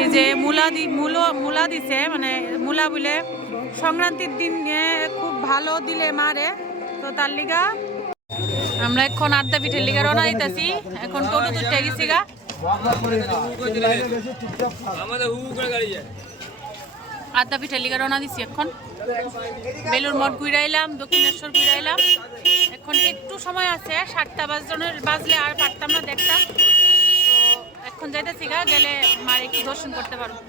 এই যে মূলা দিছে, মানে মূলা বলে সংক্রান্তির দিন খুব ভালো দিলে মারে, তো তার লিগা আমরা এখন আড্ডা পিঠের লিগা রওনা দিতেছি। এখন টোটো তুলতে গেছি গা, আড্ডা পিঠের লিগা রওনা দিছি। এখন বেলুর মঠ ঘুরাইলাম, দক্ষিণেশ্বর ঘুরাইলাম। এখন একটু সময় আছে, 7টা বাজলে আর পারতাম না দেখতাম। তো এখন যাইতেছি গা, গেলে মার একটু দর্শন করতে পারবো।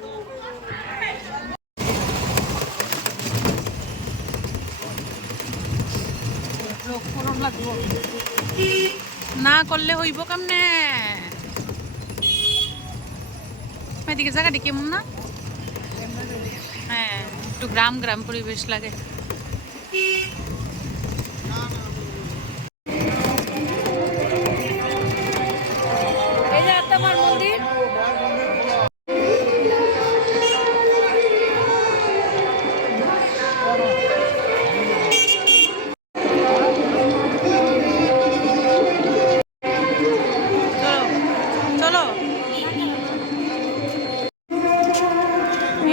না করলে হইব কেমনে? এদিকে জায়গাটি কেমন না? হ্যাঁ, একটু গ্রাম গ্রাম পরিবেশ লাগে। এই যে আত্মামার মন্দির।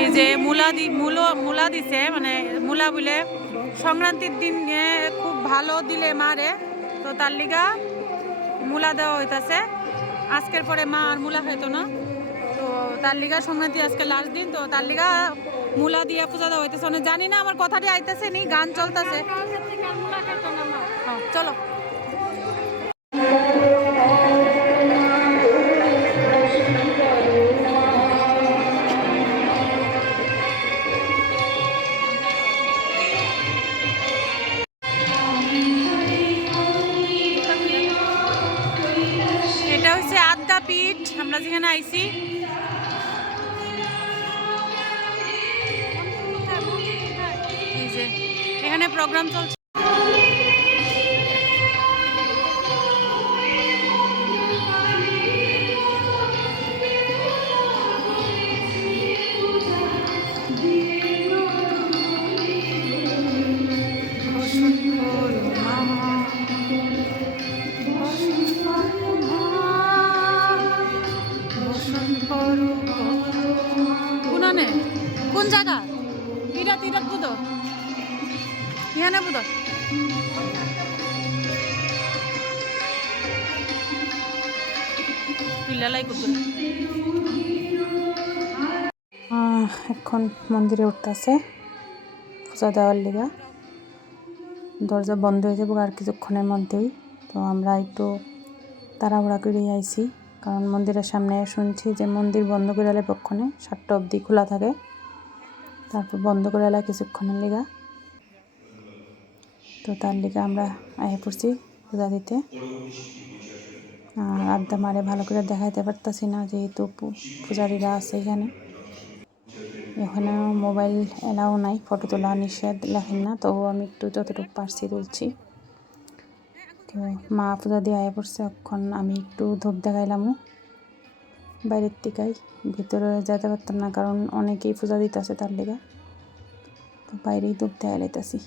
এই যে মূলা দিছে, মানে মূলা বলে সংক্রান্তির দিন খুব ভালো দিলে মারে, তো তার লিগা মূলা দেওয়া হইতাছে। আজকের পরে মা আর মূলা খাইতো না, তো তার লিগা সংক্রান্তি আজকে লাস্ট দিন, তো তার লিগা মূলা দিয়া পূজা দেওয়া হইতেছে। মানে জানি না, আমার কথাটি আইতেছে নি, গান চলতেছে। চলো পিঠ, আমরা যেখানে আইছি। এই যে এখানে প্রোগ্রাম চলছে। কোন জায়গা? ইরাত বুধ ইহানে বুধ। এখন মন্দিরে উঠতেছে পূজা দেওয়ার লিগা। দরজা বন্ধ হয়ে যাবো আর কিছুক্ষণের মধ্যেই। তো আমরা একটু তাড়াহুড়া করে আইছি, কারণ মন্দিরের সামনে শুনছি যে মন্দির বন্ধ করে এলে পক্ষণে 7টা অবধি খোলা থাকে, তারপর বন্ধ করে এলে কিছুক্ষণের লিগা। তো তার লিগা আমরা আয়ে পড়ছি পূজা দিতে। আর আড্ডা মারে ভালো করে দেখাইতে পারতাছি না, যেহেতু পূজারীরা আছে এখানে। এখানে মোবাইল এলাও নাই, ফটো তোলা নিষেধ লেখেন না, তবুও আমি একটু যতটুকু পারছি তুলছি। তো মা পূজা দিয়ে আয়ে পড়ছে। এখন আমি একটু ধূপ দেখাইলাম বাইরের দিকাই, ভিতরে যেতে পারতাম না, কারণ অনেকেই পূজা দিতেছে তার লেগে। তো বাইরেই ধূপ দেখাই লাইতাছি।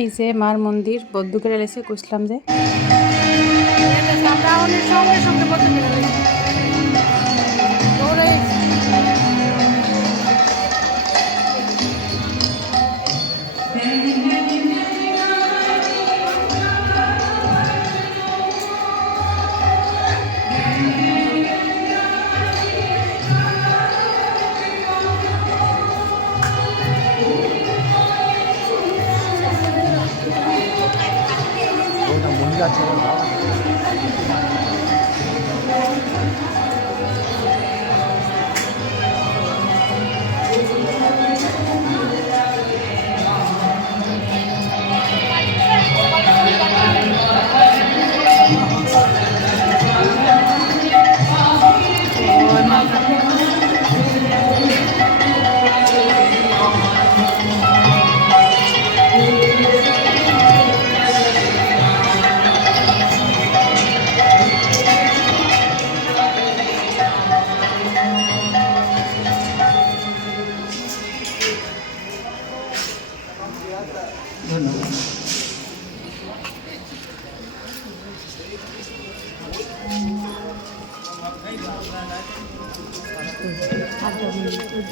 এই যে মার মন্দির বদ্ধ করে এসে কইছিলাম যে সঙ্গে সঙ্গে বদ্ধ করে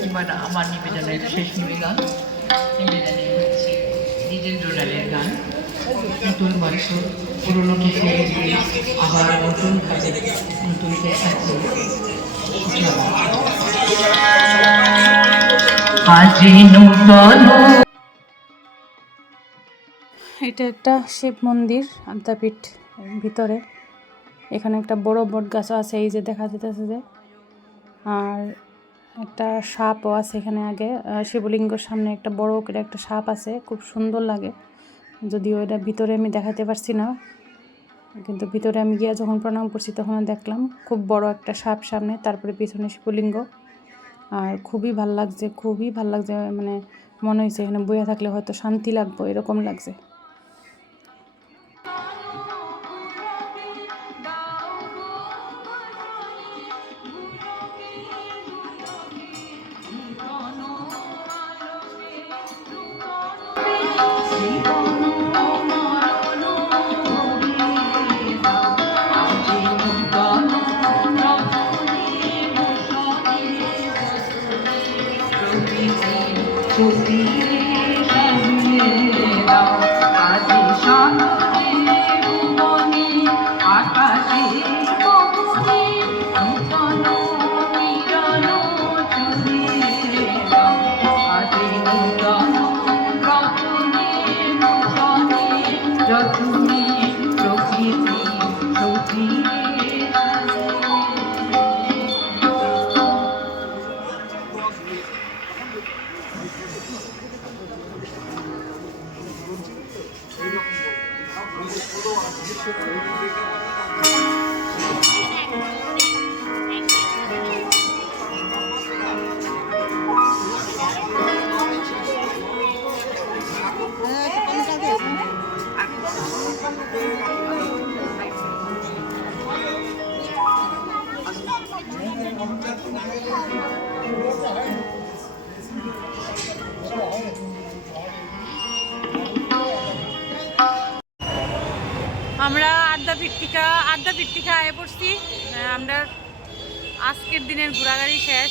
এবার আমার নিবেদনের শেষ নিবেদন নিবেদনে হচ্ছে দ্বিজেন্দ্র লালের গান নতুন বছর পুরোনোকে ছেড়ে দিয়ে আবার নতুনভাবে নতুনকে সাথে আজি নূতন। এটা একটা শিব মন্দির আদ্যাপীঠ ভিতরে। এখানে একটা বড় বট গাছও আছে, এই যে দেখা যেতেছে যে, আর একটা সাপও আছে এখানে। আগে শিবলিঙ্গর সামনে একটা বড় করে একটা সাপ আছে, খুব সুন্দর লাগে। যদিও এটা ভিতরে আমি দেখাতে পারছি না, কিন্তু ভিতরে আমি গিয়ে যখন প্রণাম করছি তখন দেখলাম খুব বড় একটা সাপ সামনে, তারপরে পিছনে শিবলিঙ্গ। আর খুবই ভাল লাগছে, খুবই ভাল লাগছে, মানে মনে হয়েছে এখানে বইয়া থাকলে হয়তো শান্তি লাগবে, এরকম লাগছে। আমরা আদ্যাপীঠ থেকে আয়ে পড়ছি। আমরা আজকের দিনের ঘোরাঘুরি শেষ।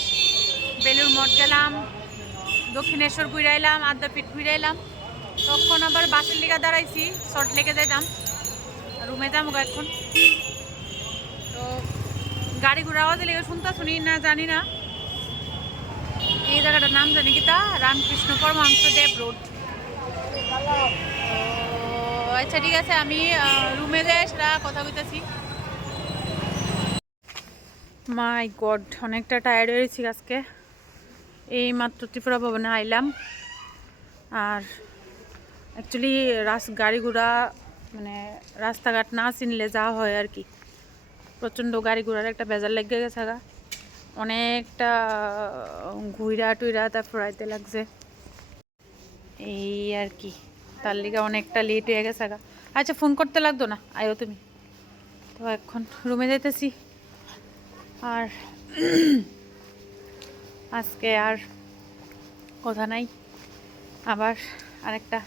বেলুর মঠ গেলাম, দক্ষিণেশ্বর ঘুরাইলাম, আদ্যাপীঠ ঘুরাইলাম। তখন আবার বাসের লিগা দাঁড়াইছি, শর্ট লেগে যাইতাম, রুমে যাবো এখন। তো গাড়ি ঘোড়া আওয়াজ লেগে শুনতা শুনি না জানি না। এই জায়গাটার নাম জানি কি তা, রামকৃষ্ণ পরমহংসদেব রোড। আচ্ছা ঠিক আছে, আমি রুমে যাই সেটা কথা কইতেছি। মাই গড, অনেকটা টায়ার্ড হয়েছি আজকে। এই মাত্র ত্রিপুরা ভবনে আইলাম। আর অ্যাকচুয়ালি গাড়ি ঘোড়া মানে রাস্তাঘাট না চিনলে যা হয় আর কি, প্রচণ্ড গাড়ি ঘোড়ার একটা বেজার লেগে গেছে। অনেকটা ঘুইরা টুইরা তারপর আইতে লাগছে এই আর কি, তার লিগে অনেকটা লেট হয়ে গেছে। আচ্ছা ফোন করতে লাগতো না, আয়ো তুমি। তো এখন রুমে যাইতেছি। আর আজকে আর কথা নাই, আবার আরেকটা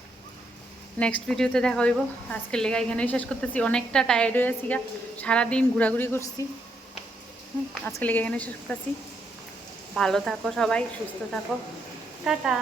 নেক্সট ভিডিওতে দেখা হইব। আজকের লেগা এখানেই শেষ করতেছি, অনেকটা টায়ার্ড হয়েছি সারাদিন ঘোরাঘুরি করছি। আজকের লেগে এখানে শেষ করতেছি। ভালো থাকো সবাই, সুস্থ থাকো, টাটা।